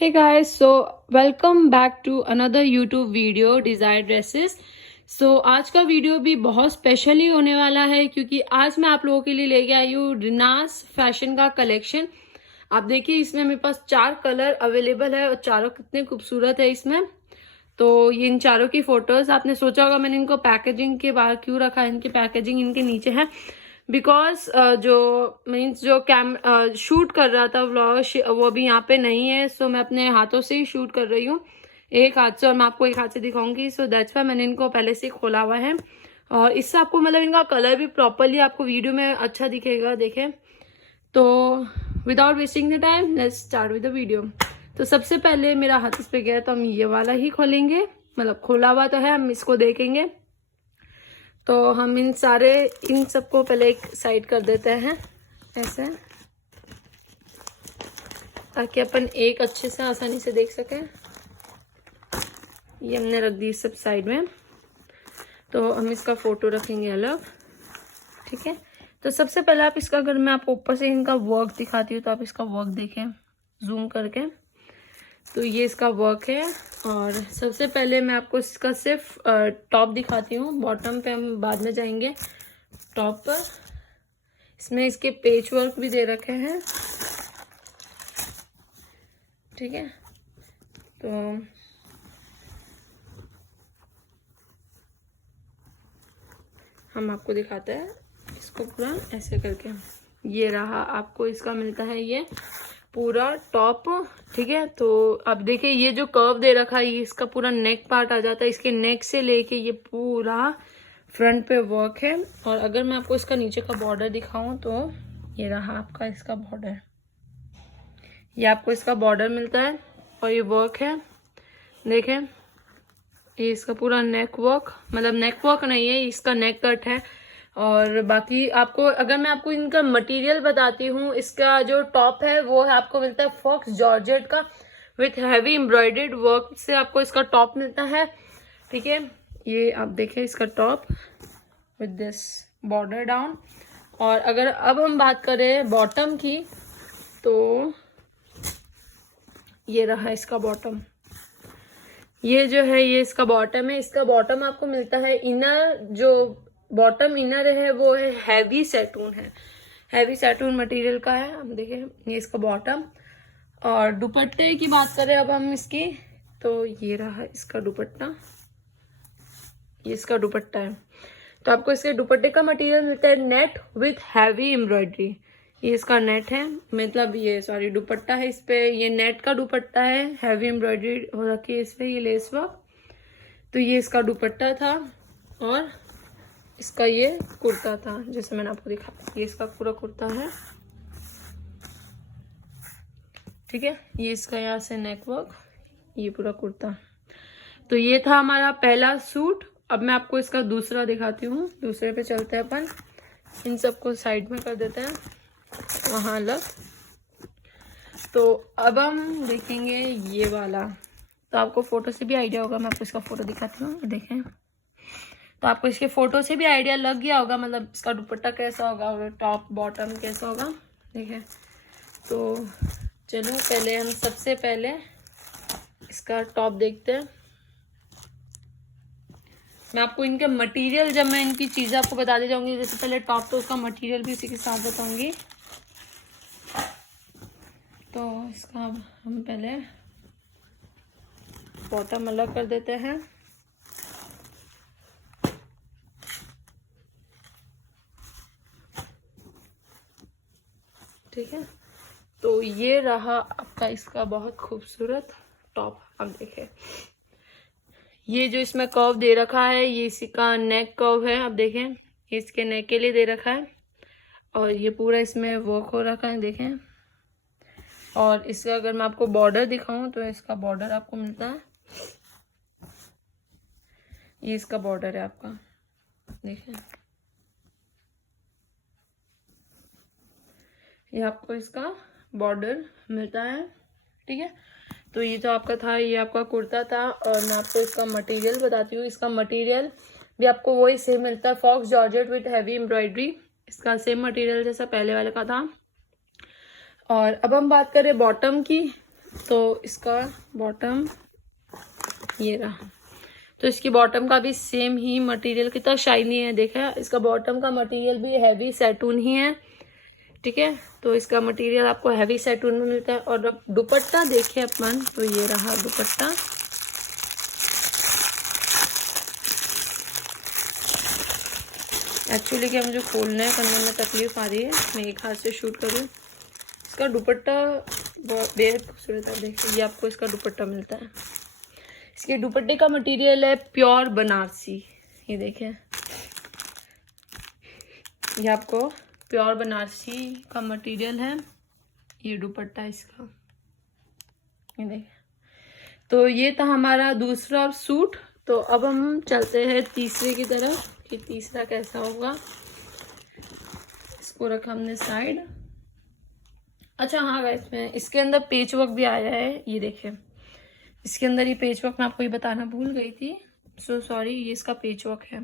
Hey guys, so welcome back to another YouTube video Desire Dresses. आज का video भी बहुत स्पेशल ही होने वाला है क्योंकि आज मैं आप लोगों के लिए लेके आई हूँ रिनास फैशन का कलेक्शन। आप देखिए इसमें मेरे पास 4 कलर अवेलेबल है और चारों कितने खूबसूरत है इसमें। तो ये इन चारों की फोटोज आपने सोचा होगा मैंने इनको पैकेजिंग के बाहर क्यों रखा है, इनकी पैकेजिंग इनके नीचे है बिकॉज जो मीन्स जो शूट कर रहा था व्लॉग वो भी यहाँ पे नहीं है। सो मैं अपने हाथों से ही शूट कर रही हूँ, एक हाथ से, और मैं आपको एक हाथ से दिखाऊंगी। सो दैट्स वाई मैंने इनको पहले से खोला हुआ है और इससे आपको मतलब इनका कलर भी प्रॉपरली आपको वीडियो में अच्छा दिखेगा। देखें तो without wasting the time let's start with the video. तो सबसे पहले मेरा हाथ इस पे गया तो हम ये वाला ही खोलेंगे, मतलब खोला हुआ तो है, हम इसको देखेंगे। तो हम इन सबको पहले एक साइड कर देते हैं ऐसे, ताकि अपन एक अच्छे से आसानी से देख सकें। ये हमने रख दी सब साइड में। तो हम इसका फोटो रखेंगे अलग, ठीक है। तो सबसे पहले आप इसका, अगर मैं आपको ऊपर से इनका वर्क दिखाती हूँ तो आप इसका वर्क देखें जूम करके। तो ये इसका वर्क है और सबसे पहले मैं आपको इसका सिर्फ टॉप दिखाती हूँ, बॉटम पे हम बाद में जाएंगे। टॉप पर इसमें इसके पेच वर्क भी दे रखे हैं, ठीक है। तो हम आपको दिखाते हैं इसको पूरा ऐसे करके। ये रहा, आपको इसका मिलता है ये पूरा टॉप, ठीक है। तो अब देखिए ये जो कर्व दे रखा है ये इसका पूरा नेक पार्ट आ जाता है, इसके नेक से लेके ये पूरा फ्रंट पे वर्क है। और अगर मैं आपको इसका नीचे का बॉर्डर दिखाऊं तो ये रहा आपका इसका बॉर्डर, ये आपको इसका बॉर्डर मिलता है और ये वर्क है। देखें ये इसका पूरा नेक वर्क, मतलब नेक वर्क नहीं है, इसका नेक कट है। और बाकी आपको, अगर मैं आपको इनका मटेरियल बताती हूँ, इसका जो टॉप है वो है आपको मिलता है फॉक्स जॉर्जेट का विथ हैवी एम्ब्रॉयडर्ड वर्क से आपको इसका टॉप मिलता है, ठीक है। ये आप देखें इसका top with this border down. और अगर अब हम बात करें बॉटम की तो ये रहा इसका बॉटम। ये जो है ये इसका बॉटम है। इसका बॉटम आपको मिलता है, इनर जो बॉटम इनर है वो है हैवी सैटून है, हैवी सैटून मटेरियल का है। हम देखें ये इसका बॉटम। और दुपट्टे की बात करें अब हम इसकी, तो ये रहा इसका दुपट्टा, ये इसका दुपट्टा है। तो आपको इसके दुपट्टे का मटेरियल मिलता है नेट विथ हैवी एम्ब्रॉयडरी। ये इसका नेट है, मतलब ये सॉरी दुपट्टा है, इस पे ये नेट का दुपट्टा है, हैवी एम्ब्रॉयडरी हो रखी है इस पे, ये लेस वर्क। तो ये इसका दुपट्टा था और इसका ये कुर्ता था जैसे मैंने आपको दिखाया। ये इसका पूरा कुर्ता है, ठीक है। ये इसका यहाँ से नेक वर्क, ये पूरा कुर्ता। तो ये था हमारा पहला सूट। अब मैं आपको इसका दूसरा दिखाती हूँ, दूसरे पे चलते हैं अपन। इन सबको साइड में कर देते हैं वहाँ अलग। तो अब हम देखेंगे ये वाला। तो आपको फोटो से भी आइडिया होगा, मैं आपको इसका फोटो दिखाती हूँ, ये देखें। तो आपको इसके फोटो से भी आइडिया लग गया होगा, मतलब इसका दुपट्टा कैसा होगा और टॉप बॉटम कैसा होगा, देखें। तो चलो पहले हम सबसे पहले इसका टॉप देखते हैं। मैं आपको इनके मटेरियल, जब मैं इनकी चीज़ें आपको बताती जाऊंगी, जैसे पहले टॉप तो उसका मटेरियल भी उसी के साथ बताऊंगी। तो इसका हम पहले बॉटम अलग कर देते हैं, ठीक है। तो ये रहा आपका इसका बहुत खूबसूरत टॉप। अब देखें ये जो इसमें कर्व दे रखा है ये इसी का नेक कर्व है। अब देखें इसके नेक के लिए दे रखा है और ये पूरा इसमें वर्क हो रखा है, देखें। और इसका अगर मैं आपको बॉर्डर दिखाऊं तो इसका बॉर्डर आपको मिलता है, ये इसका बॉर्डर है आपका, देखें। ये आपको इसका बॉर्डर मिलता है, ठीक है। तो ये जो आपका था ये आपका कुर्ता था। और मैं आपको इसका मटेरियल बताती हूँ। इसका मटेरियल भी आपको वही सेम मिलता है, faux georgette with heavy embroidery, इसका सेम मटेरियल जैसा पहले वाले का था। और अब हम बात करें बॉटम की, तो इसका बॉटम ये रहा। तो इसकी बॉटम का भी सेम ही मटेरियल, कितना शाइनी है देखा। इसका बॉटम का मटेरियल भी हैवी सैटून ही है, ठीक है। तो इसका मटेरियल आपको हैवी सैटून में मिलता है। और अब दुपट्टा देखे अपन, तो ये रहा दुपट्टा। एक्चुअली क्या मुझे खोलने करने में तकलीफ आ रही है, मैं एक हाथ से शूट करूँ। इसका दुपट्टा बहुत बेहद खूबसूरत है, देखिए ये आपको इसका दुपट्टा मिलता है। इसके दुपट्टे का मटेरियल है प्योर बनारसी, ये देखें, ये आपको प्योर बनारसी का मटेरियल है, ये दुपट्टा इसका, ये देखें। तो ये था हमारा दूसरा सूट। तो अब हम चलते हैं तीसरे की तरफ कि तीसरा कैसा होगा। इसको रखा हमने साइड। अच्छा हाँ गाइस, में इसके अंदर पेच वर्क भी आया है, ये देखें। इसके अंदर ये पेच वर्क मैं आपको ये बताना भूल गई थी, सो सॉरी। ये इसका पेच वर्क है,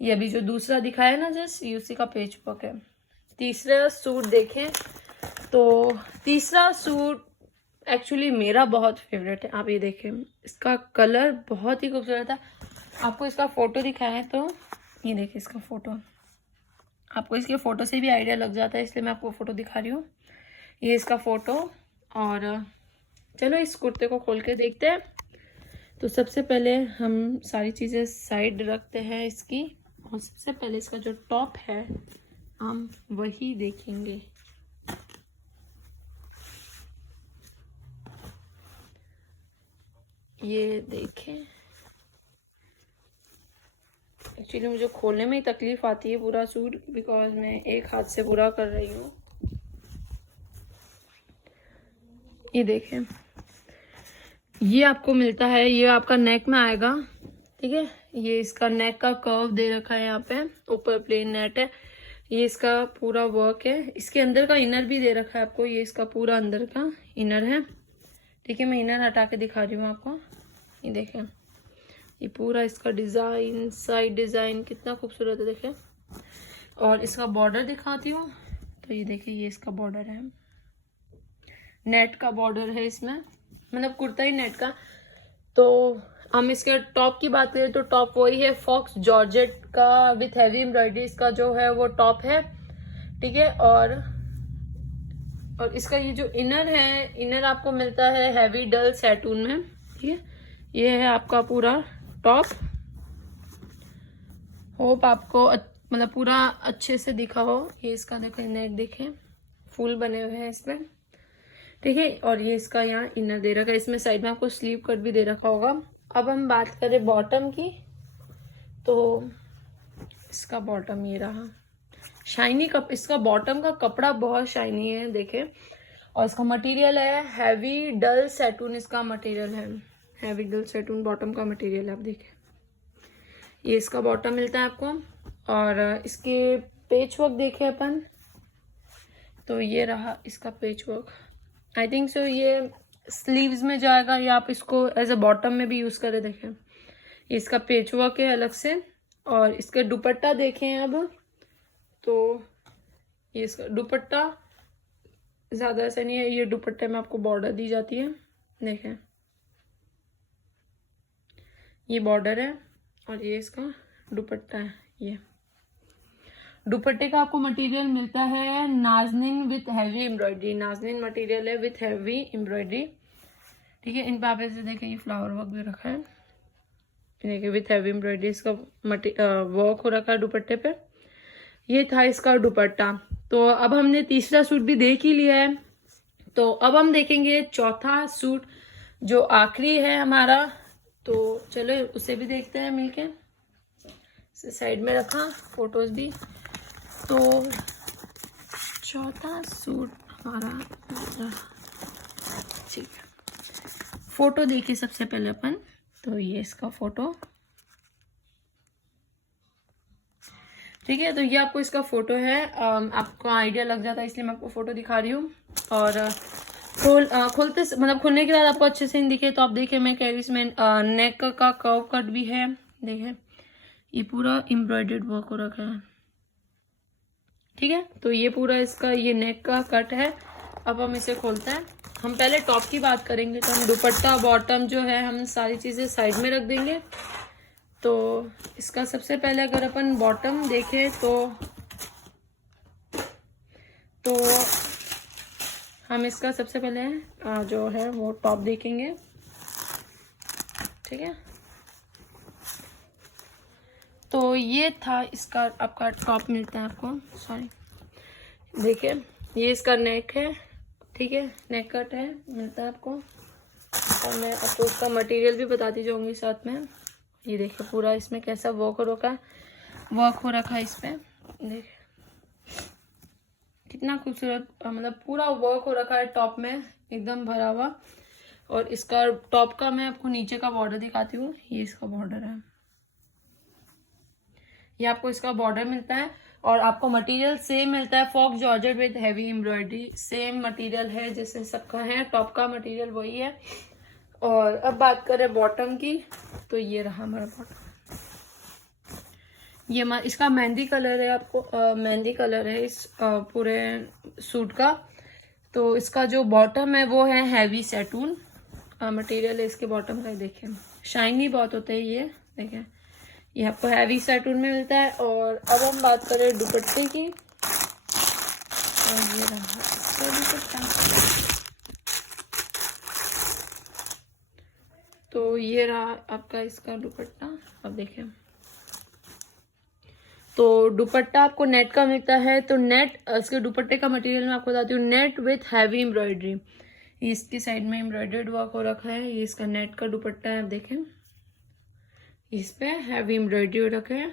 ये अभी जो दूसरा दिखाया ना जस्ट, ये उसी का पेच वर्क है। तीसरा सूट देखें, तो तीसरा सूट एक्चुअली मेरा बहुत फेवरेट है। आप ये देखें, इसका कलर बहुत ही खूबसूरत है। आपको इसका फोटो दिखाया है, तो ये देखिए इसका फोटो, आपको इसके फोटो से भी आइडिया लग जाता है, इसलिए मैं आपको फोटो दिखा रही हूँ। ये इसका फोटो। और चलो इस कुर्ते को खोल के देखते हैं। तो सबसे पहले हम सारी चीज़ें साइड रखते हैं इसकी, और सबसे पहले इसका जो टॉप है हम वही देखेंगे। ये देखें, एक्चुअली मुझे खोलने में ही तकलीफ आती है पूरा सूट, बिकॉज मैं एक हाथ से पूरा कर रही हूँ। ये देखें, ये आपको मिलता है, ये आपका नेक में आएगा, ठीक है। ये इसका नेक का कर्व दे रखा है, यहाँ पे ऊपर प्लेन नेट है। ये इसका पूरा वर्क है। इसके अंदर का इनर भी दे रखा है आपको, ये इसका पूरा अंदर का इनर है, ठीक है। मैं इनर हटा के दिखा रही हूँ आपको, ये देखें। ये पूरा इसका डिज़ाइन, साइड डिज़ाइन कितना खूबसूरत है, देखें। और इसका बॉर्डर दिखाती हूँ, तो ये देखिए, ये इसका बॉर्डर है, नेट का बॉर्डर है इसमें, मतलब कुर्ता ही नेट का। तो हम इसके टॉप की बात करें तो टॉप वही है फॉक्स जॉर्जेट का विथ हैवी एम्ब्रॉयडरी, इसका जो है वो टॉप है, ठीक है। और इसका ये जो इनर है, इनर आपको मिलता है हैवी डल सैटून में, ठीक है। ये है आपका पूरा टॉप। होप आपको मतलब पूरा अच्छे से दिखा हो। ये इसका देखें, नेक देखें, फूल बने हुए हैं इसमें, ठीक है। और ये इसका यहाँ इनर दे रखा है, इसमें साइड में आपको स्लीव कट भी दे रखा होगा। अब हम बात करें बॉटम की, तो इसका बॉटम ये रहा, शाइनी कप, इसका बॉटम का कपड़ा बहुत शाइनी है, देखें। और इसका मटेरियल है हैवी डल सैटून, इसका मटेरियल है हैवी डल सैटून, बॉटम का मटेरियल है, आप देखें। ये इसका बॉटम मिलता है आपको। और इसके पेच वर्क देखें अपन, तो ये रहा इसका पेच वर्क। आई थिंक सो ये स्लीव्स में जाएगा, या आप इसको एज अ बॉटम में भी यूज करें, देखें। ये इसका पेच वर्क है अलग से। और इसका दुपट्टा देखें अब, तो ये इसका दुपट्टा ज्यादा ऐसा नहीं है, ये दुपट्टे में आपको बॉर्डर दी जाती है, देखें। ये बॉर्डर है और ये इसका दुपट्टा है। ये दुपट्टे का आपको मटेरियल मिलता है Nazneen with heavy embroidery, Nazneen material है विथ हैवी एम्ब्रॉयडरी, ठीक है। इन पे आप ऐसे देखें, ये फ्लावर वर्क भी रखा है, देखिए विथ हैवी एम्ब्रॉयडरी, इसका वर्क हो रखा है दुपट्टे पे। ये था इसका दुपट्टा। तो अब हमने तीसरा सूट भी देख ही लिया है, तो अब हम देखेंगे चौथा सूट जो आखिरी है हमारा। तो चलो उसे भी देखते हैं मिलके। साइड में रखा फोटोज भी। तो चौथा सूट हमारा, ठीक है। फोटो देखिए सबसे पहले अपन, तो ये इसका फोटो, ठीक है। तो ये आपको इसका फोटो है, आपको आइडिया लग जाता है इसलिए मैं आपको फोटो दिखा रही हूँ। और खोलते मतलब खोलने के बाद आपको अच्छे से नहीं दिखे तो आप देखिए, मैं कह रही हूँ इसमें नेक का कर्व कट भी है, देखिए ये पूरा एम्ब्रॉयडर्ड वर्क हो रखा है, ठीक है। तो ये पूरा इसका ये नेक का कट है, अब हम इसे खोलते हैं। हम पहले टॉप की बात करेंगे, तो हम दुपट्टा बॉटम जो है हम सारी चीज़ें साइड में रख देंगे। तो इसका सबसे पहले अगर अपन बॉटम देखें तो हम इसका सबसे पहले जो है वो टॉप देखेंगे, ठीक है। तो ये था इसका आपका टॉप मिलता है आपको, सॉरी देखिए ये इसका नेक है, ठीक है, नेक कट है मिलता है आपको। और मैं आपको इसका मटेरियल भी बताती जाऊंगी साथ में। ये देखिए पूरा इसमें कैसा वर्क हो रखा है इस पे, देखिए कितना खूबसूरत, मतलब पूरा वर्क हो रखा है टॉप में, एकदम भरा हुआ। और इसका टॉप का मैं आपको नीचे का बॉर्डर दिखाती हूँ। ये इसका बॉर्डर है, ये आपको इसका बॉर्डर मिलता है। और आपको मटेरियल सेम मिलता है, faux georgette with heavy embroidery, same material है जैसे सबका है, टॉप का मटेरियल वही है। और अब बात करें बॉटम की, तो ये रहा हमारा बॉटम। ये इसका मेहंदी कलर है, आपको मेहंदी कलर है इस पूरे सूट का। तो इसका जो बॉटम है वो है हैवी सैटून मटेरियल है इसके बॉटम का। देखिए शाइनी बहुत होता है ये, देखिए ये आपको हैवी सैटून में मिलता है। और अब हम बात करें दुपट्टे की, और ये रहा दुपट्टा। तो ये रहा आपका इसका दुपट्टा। अब देखिए तो दुपट्टा आपको नेट का मिलता है। तो नेट इसके दुपट्टे का मटेरियल मैं आपको बताती हूँ, नेट विथ हैवी एम्ब्रॉयडरी। इसकी साइड में एम्ब्रॉयडर्ड वर्क हो रखा है। ये इसका नेट का दुपट्टा है, आप देखें इस पे हैवी एम्ब्रॉयडरी हो रखा है।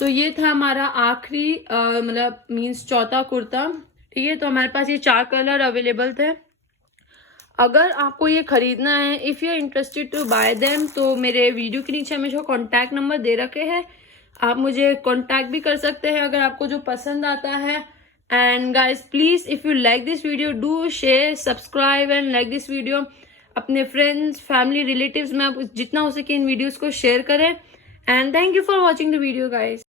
तो ये था हमारा आखिरी मतलब मीन्स चौथा कुर्ता, ठीक है। तो हमारे पास ये 4 कलर अवेलेबल थे। अगर आपको ये खरीदना है, if you are interested to buy them, तो मेरे वीडियो के नीचे हमेशा कॉन्टैक्ट नंबर दे रखे हैं, आप मुझे कॉन्टैक्ट भी कर सकते हैं अगर आपको जो पसंद आता है। And guys please if you like this video do share subscribe and like this video. अपने फ्रेंड्स फैमिली रिलेटिव्स में आप जितना हो सके इन वीडियोस को शेयर करें। And thank you for watching the video guys.